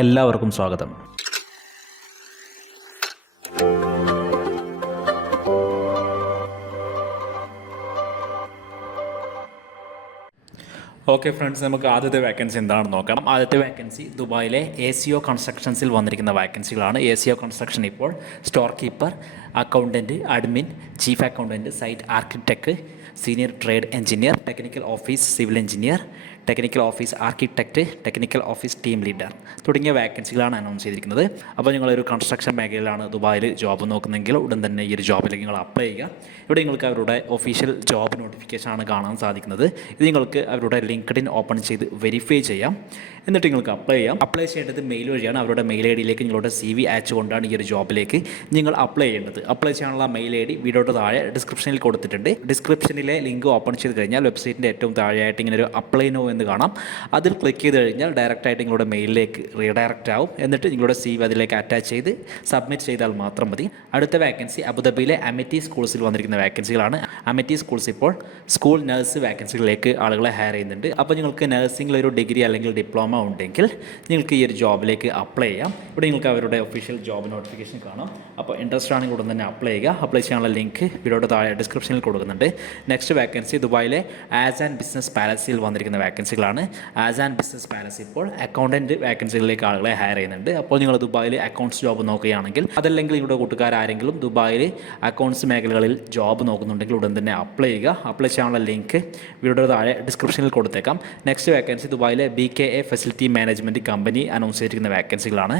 എല്ലാവർക്കും സ്വാഗതം. Okay friends നമുക്ക് ആദ്യത്തെ വാക്കൻസി എന്താണെന്ന് നോക്കാം. ആദ്യത്തെ വാക്കൻസി ദുബായിലെ എ സി ഒ കൺസ്ട്രക്ഷൻസിൽ വന്നിരിക്കുന്ന വാക്കൻസികളാണ് എ സി ഒ കൺസ്ട്രക്ഷൻ ഇപ്പോൾ store keeper accountant admin chief accountant site architect senior trade engineer technical office civil engineer technical office architect technical office team leader തുടങ്ങിയ വാക്കൻസികളാണ് അനൗൺസ് ചെയ്തിരിക്കുന്നത്. അപ്പോൾ നിങ്ങളൊരു കൺസ്ട്രക്ഷൻ മേഖലയിലാണ് ദുബായിൽ ജോബ് നോക്കുന്നെങ്കിൽ ഉടൻ തന്നെ ഈ ഒരു ജോബിലേക്ക് നിങ്ങൾ അപ്ലൈ ചെയ്യുക. ഇവിടെ നിങ്ങൾക്ക് അവരുടെ ഒഫീഷ്യൽ ജോബ് നോട്ടിഫിക്കേഷൻ ആണ് കാണാൻ സാധിക്കുന്നത്. ഇത് നിങ്ങൾക്ക് അവരുടെ ലിങ്ക്ഡിൻ ഓപ്പൺ ചെയ്ത് വെരിഫൈ ചെയ്യാം. എന്നിട്ട് നിങ്ങൾക്ക് അപ്ലൈ ചെയ്യാം. അപ്ലൈ ചെയ്യേണ്ടത് മെയിൽ വഴിയാണ്. അവരുടെ മെയിൽ ഐ ഡിയിലേക്ക് നിങ്ങളുടെ സി വി അയച്ചുകൊണ്ടാണ് ഈ ഒരു ജോബിലേക്ക് നിങ്ങൾ അപ്ലൈ ചെയ്യേണ്ടത്. അപ്ലൈ ചെയ്യാനുള്ള മെയിൽ ഐ ഡി വീഡിയോയുടെ താഴെ ഡിസ്ക്രിപ്ഷനിൽ കൊടുത്തിട്ടുണ്ട്. ഡിസ്ക്രിപ്ഷനിലെ ലിങ്ക് ഓപ്പൺ ചെയ്ത് കഴിഞ്ഞാൽ വെബ്സൈറ്റിന്റെ ഏറ്റവും താഴെയായിട്ട് ഇങ്ങനെ ഒരു അപ്ലൈ നോ എന്ന് കാണാം. അതിൽ ക്ലിക്ക് ചെയ്ത് കഴിഞ്ഞാൽ ഡയറക്റ്റായിട്ട് നിങ്ങളുടെ മെയിലിലേക്ക് റീഡയറക്റ്റ് ആവും. എന്നിട്ട് നിങ്ങളുടെ സി അതിലേക്ക് അറ്റാച്ച് ചെയ്ത് സബ്മിറ്റ് ചെയ്താൽ മാത്രം മതി. അടുത്ത വാക്കൻസി അബുദാബിയിലെ അമിറ്റി സ്കൂൾസിൽ വന്നിരിക്കുന്ന വാക്കൻസികളാണ് അമിറ്റി സ്കൂൾസ് ഇപ്പോൾ സ്കൂൾ നഴ്സ് വാക്കൻസികളിലേക്ക് ആളുകളെ ഹയർ ചെയ്യുന്നുണ്ട്. അപ്പോൾ നിങ്ങൾക്ക് നഴ്സിംഗിൽ ഒരു ഡിഗ്രി അല്ലെങ്കിൽ ഡിപ്ലോമ ഉണ്ടെങ്കിൽ നിങ്ങൾക്ക് ഈ ഒരു ജോബിലേക്ക് അപ്ലൈ ചെയ്യാം. ഇവിടെ നിങ്ങൾക്ക് അവരുടെ ഒഫീഷ്യൽ ജോബ് നോട്ടിഫിക്കേഷൻ കാണാം. അപ്പോൾ ഇൻട്രസ്റ്റ് ആണെങ്കിൽ ഉടൻ തന്നെ അപ്ലൈ ചെയ്യുക. അപ്ലൈ ചെയ്യാനുള്ള ലിങ്ക് വീഡിയോയുടെ താഴെ ഡിസ്ക്രിപ്ഷനിൽ കൊടുക്കുന്നുണ്ട്. നെക്സ്റ്റ് വാക്കൻസി ദുബായിലെ ആസ് ആൻഡ് ബിസിനസ് പാലസിൽ വന്നിരിക്കുന്ന വാക്കൻസികളാണ് ആസ് ആൻഡ് ബിസിനസ് പാലസ് ഇപ്പോൾ അക്കൗണ്ടന്റ് വാക്കൻസികളിലേക്ക് ആളുകളെ ഹയർ ചെയ്യുന്നുണ്ട്. അപ്പോൾ നിങ്ങൾ ദുബായിൽ അക്കൗണ്ട്സ് ജോബ് നോക്കുകയാണെങ്കിൽ അതല്ലെങ്കിൽ നിങ്ങളുടെ കൂട്ടുകാരാരെങ്കിലും ദുബായിൽ അക്കൗണ്ട്സ് മേഖലകളിൽ ജോബ് നോക്കുന്നുണ്ടെങ്കിൽ ഉടൻ തന്നെ അപ്ലൈ ചെയ്യുക. അപ്ലൈ ചെയ്യാനുള്ള ലിങ്ക് വീഡിയോയുടെ താഴെ ഡിസ്ക്രിപ്ഷനിൽ കൊടുത്തേക്കാം. നെക്സ്റ്റ് വാക്കൻസി ദുബായിലെ B K A facility management company announce ചെയ്തിരിക്കുന്ന വാക്കൻസികളാണ്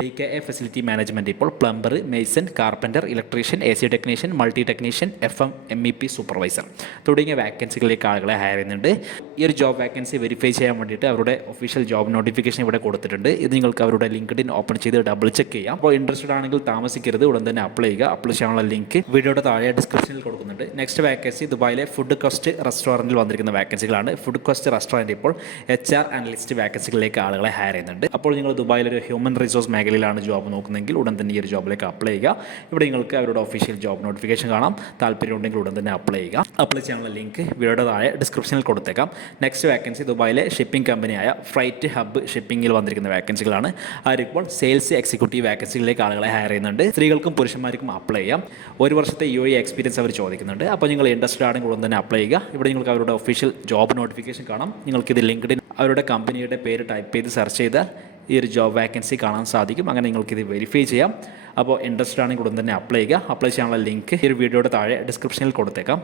B K A facility management ഇപ്പോൾ plumber mason carpenter electrician A C technician multi technician F M M E P supervisor തുടങ്ങിയ വാക്കൻസികളിലേക്ക് ആളുകളെ ഹയർ ചെയ്യുന്നുണ്ട്. ഈ ഒരു ജോബ് വാക്കൻസി വെരിഫൈ ചെയ്യാൻ വേണ്ടിയിട്ട് അവരുടെ ഒഫീഷ്യൽ ജോബ് നോട്ടിഫിക്കേഷൻ ഇവിടെ കൊടുത്തിട്ടുണ്ട്. ഇത് നിങ്ങൾക്ക് അവരുടെ ലിങ്ക്ഡിൻ ഓപ്പൺ ചെയ്ത് ഡബിൾ ചെക്ക് ചെയ്യാം. അപ്പോൾ ഇൻട്രസ്റ്റഡ് ആണെങ്കിൽ താമസിക്കരുത്. ഉടൻ തന്നെ അപ്ലൈ ചെയ്യുക. അപ്ലൈ ചെയ്യാനുള്ള ലിങ്ക് വീഡിയോയുടെ താഴെ ഡിസ്ക്രിപ്ഷനിൽ കൊടുക്കുന്നുണ്ട്. നെക്സ്റ്റ് വാക്കൻസി ദുബായിലെ ഫുഡ് കോസ്റ്റ് റെസ്റ്റോറന്റിൽ വന്നിരിക്കുന്ന വാക്കൻസികളാണ് ഫുഡ് കോസ്റ്റ് റെസ്റ്റോറന്റ് ഇപ്പോൾ എച്ച് ആർ അനലിസ്റ്റ് വാക്കൻസികളിലേക്ക് ആളുകളെ ഹയർ ചെയ്യുന്നുണ്ട്. അപ്പോൾ നിങ്ങൾ ദുബായിൽ ഒരു ഹ്യൂമൻ റിസോഴ്സ് മേഖലയിലാണ് ജോബ് നോക്കുന്നതെങ്കിൽ ഉടൻ തന്നെ ഈ ഒരു ജോബിലേക്ക് അപ്ലൈ ചെയ്യുക. ഇവിടെ നിങ്ങൾക്ക് അവരുടെ ഒഫീഷ്യൽ ജോബ് നോട്ടിഫിക്കേഷൻ കാണാം. താല്പര്യം ഉണ്ടെങ്കിൽ ഉടൻ തന്നെ അപ്ലൈ ചെയ്യുക. അപ്ലൈ ചെയ്യാനുള്ള ലിങ്ക് വീഡിയോയുടെ ഡിസ്ക്രിപ്ഷനിൽ കൊടുത്തേക്കാം. നെക്സ്റ്റ് വാക്കൻസി ദുബായിലെ ഷിപ്പിംഗ് കമ്പനിയായ ഫ്രൈറ്റ് ഹബ്ബ് ഷിപ്പിംഗിൽ വന്നിരിക്കുന്ന വാക്കൻസികളാണ് അവരിപ്പോൾ സെയിൽസ് എക്സിക്യൂട്ടീവ് വാക്കൻസികളിലേക്ക് ആളുകളെ ഹയർ ചെയ്യുന്നുണ്ട്. സ്ത്രീകൾക്കും പുരുഷന്മാർക്കും അപ്ലൈ ചെയ്യാം. ഒരു വർഷത്തെ യു എ എക്സ്പീരിയൻസ് അവർ ചോദിക്കുന്നുണ്ട്. അപ്പോൾ നിങ്ങൾ ഇൻട്രസ്റ്റഡ് ആണെങ്കിൽ ഉടൻ തന്നെ അപ്ലൈ ചെയ്യുക. ഇവിടെ നിങ്ങൾക്ക് അവരുടെ ഒഫീഷ്യൽ ജോബ് നോട്ടിഫിക്കേഷൻ കാണാം. നിങ്ങൾക്ക് ഇത് ലിങ്ക്ഡിൻ അവരുടെ കമ്പനിയുടെ പേര് ടൈപ്പ് ചെയ്ത് സെർച്ച് ചെയ്താൽ ഈ ഒരു ജോബ് വാക്കൻസി കാണാൻ സാധിക്കും. അങ്ങനെ നിങ്ങൾക്കിത് വെരിഫൈ ചെയ്യാം. അപ്പോൾ ഇൻട്രസ്റ്റ് ആണെങ്കിൽ ഉടൻ തന്നെ അപ്ലൈ ചെയ്യുക. അപ്ലൈ ചെയ്യാനുള്ള ലിങ്ക് ഈ ഒരു വീഡിയോയുടെ താഴെ ഡിസ്ക്രിപ്ഷനിൽ കൊടുത്തേക്കാം.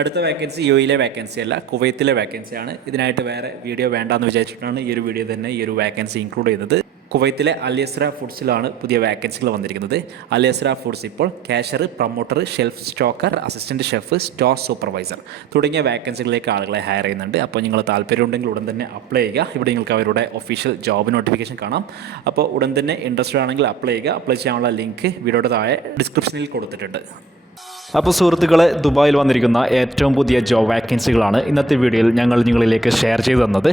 അടുത്ത വേക്കൻസി യു എയിലെ വേക്കൻസി അല്ല കുവൈത്തിലെ വേക്കൻസിയാണ് ഇതിനായിട്ട് വേറെ വീഡിയോ വേണ്ടാന്ന് വിചാരിച്ചിട്ടാണ് ഈ ഒരു വീഡിയോ തന്നെ ഈ ഒരു വേക്കൻസി ഇൻക്ലൂഡ് ചെയ്തത്. കുവൈത്തിലെ അലിയസ്ര ഫുഡ്സിലാണ് പുതിയ വാക്കൻസികൾ വന്നിരിക്കുന്നത്. അലിയസ്ര ഫുഡ്സ് ഇപ്പോൾ cashier promoter shelf stocker assistant chef store supervisor തുടങ്ങിയ വാക്കൻസികളിലേക്ക് ആളുകളെ ഹയർ ചെയ്യുന്നുണ്ട്. അപ്പോൾ നിങ്ങൾ താല്പര്യമുണ്ടെങ്കിൽ ഉടൻ തന്നെ അപ്ലൈ ചെയ്യുക. ഇവിടെ നിങ്ങൾക്ക് അവരുടെ ഒഫീഷ്യൽ ജോബ് നോട്ടിഫിക്കേഷൻ കാണാം. അപ്പോൾ ഉടൻ തന്നെ ഇൻട്രസ്റ്റഡ് ആണെങ്കിൽ അപ്ലൈ ചെയ്യുക. അപ്ലൈ ചെയ്യാനുള്ള ലിങ്ക് വീഡിയോയുടെ താഴെ ഡിസ്ക്രിപ്ഷനിൽ കൊടുത്തിട്ടുണ്ട്. അപ്പോൾ സുഹൃത്തുക്കളെ ദുബായിൽ വന്നിരിക്കുന്ന ഏറ്റവും പുതിയ ജോബ് വാക്കൻസികളാണ് ഇന്നത്തെ വീഡിയോയിൽ ഞങ്ങൾ നിങ്ങളിലേക്ക് ഷെയർ ചെയ്തു തന്നത്.